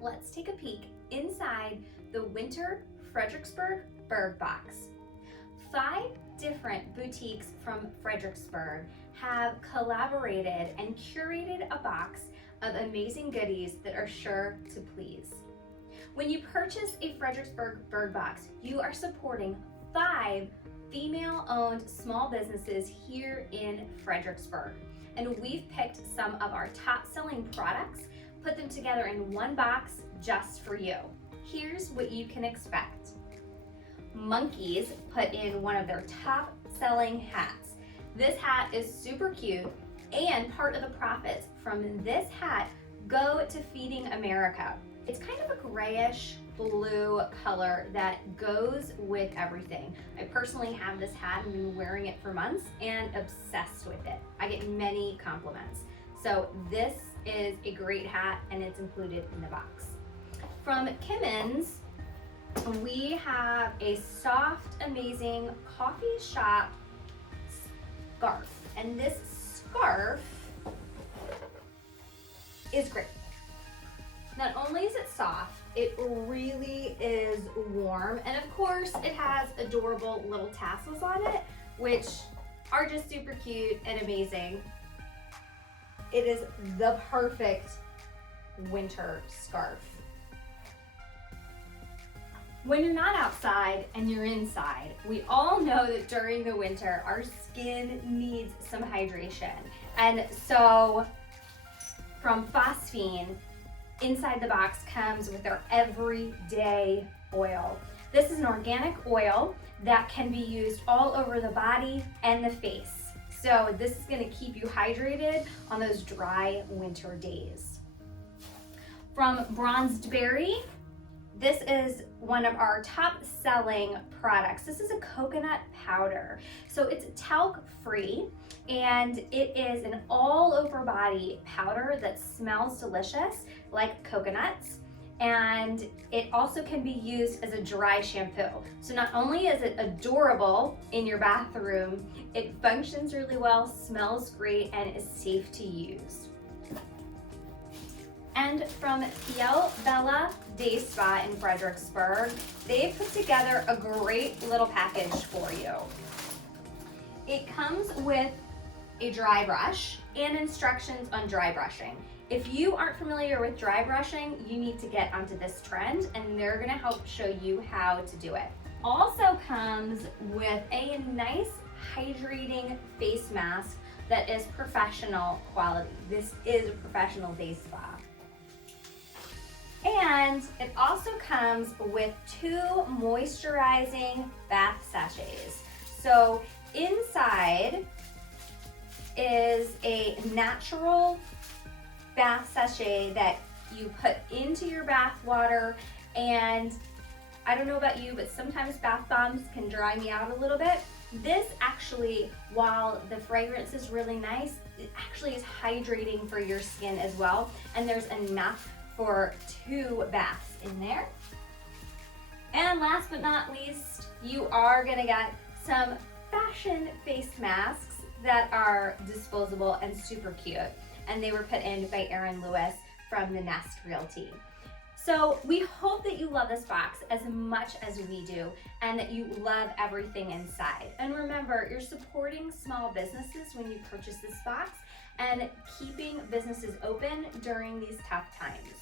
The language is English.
let's take a peek inside the winter Fredericksburg Burg box. 5 different boutiques from Fredericksburg have collaborated and curated a box of amazing goodies that are sure to please. When you purchase a Fredericksburg Burg box, you are supporting 5 female-owned small businesses here in Fredericksburg. And we've picked some of our top-selling products, put them together in one box just for you. Here's what you can expect. Monkeys put in one of their top-selling hats. This hat is super cute, and part of the profits from this hat go to Feeding America. It's kind of a grayish blue color that goes with everything. I personally have this hat and been wearing it for months and obsessed with it. I get many compliments. So this is a great hat and it's included in the box. From Kimmons, we have a soft, amazing coffee shop scarf. And this scarf is great. Not only is it soft, it really is warm. And of course, it has adorable little tassels on it, which are just super cute and amazing. It is the perfect winter scarf. When you're not outside and you're inside, we all know that during the winter, our skin needs some hydration. And so from Phosphine, inside the box comes with their everyday oil. This is an organic oil that can be used all over the body and the face. So this is going to keep you hydrated on those dry winter days. From Bronzed Berry, this is one of our top selling products. This is a coconut powder. So it's talc free and it is an all over body powder that smells delicious like coconuts. And it also can be used as a dry shampoo. So not only is it adorable in your bathroom, it functions really well, smells great, and is safe to use. And from Piel Bella Day Spa in Fredericksburg, they've put together a great little package for you. It comes with a dry brush and instructions on dry brushing. If you aren't familiar with dry brushing, you need to get onto this trend and they're gonna help show you how to do it. Also comes with a nice hydrating face mask that is professional quality. This is a professional day spa. And it also comes with 2 moisturizing bath sachets. So inside is a natural bath sachet that you put into your bath water, and I don't know about you, but sometimes bath bombs can dry me out a little bit. This actually, while the fragrance is really nice, it actually is hydrating for your skin as well, and there's enough for 2 baths in there. And last but not least, you are gonna get some fashion face masks that are disposable and super cute. And they were put in by Erin Lewis from the Nest Realty. So we hope that you love this box as much as we do and that you love everything inside. And remember, you're supporting small businesses when you purchase this box and keeping businesses open during these tough times.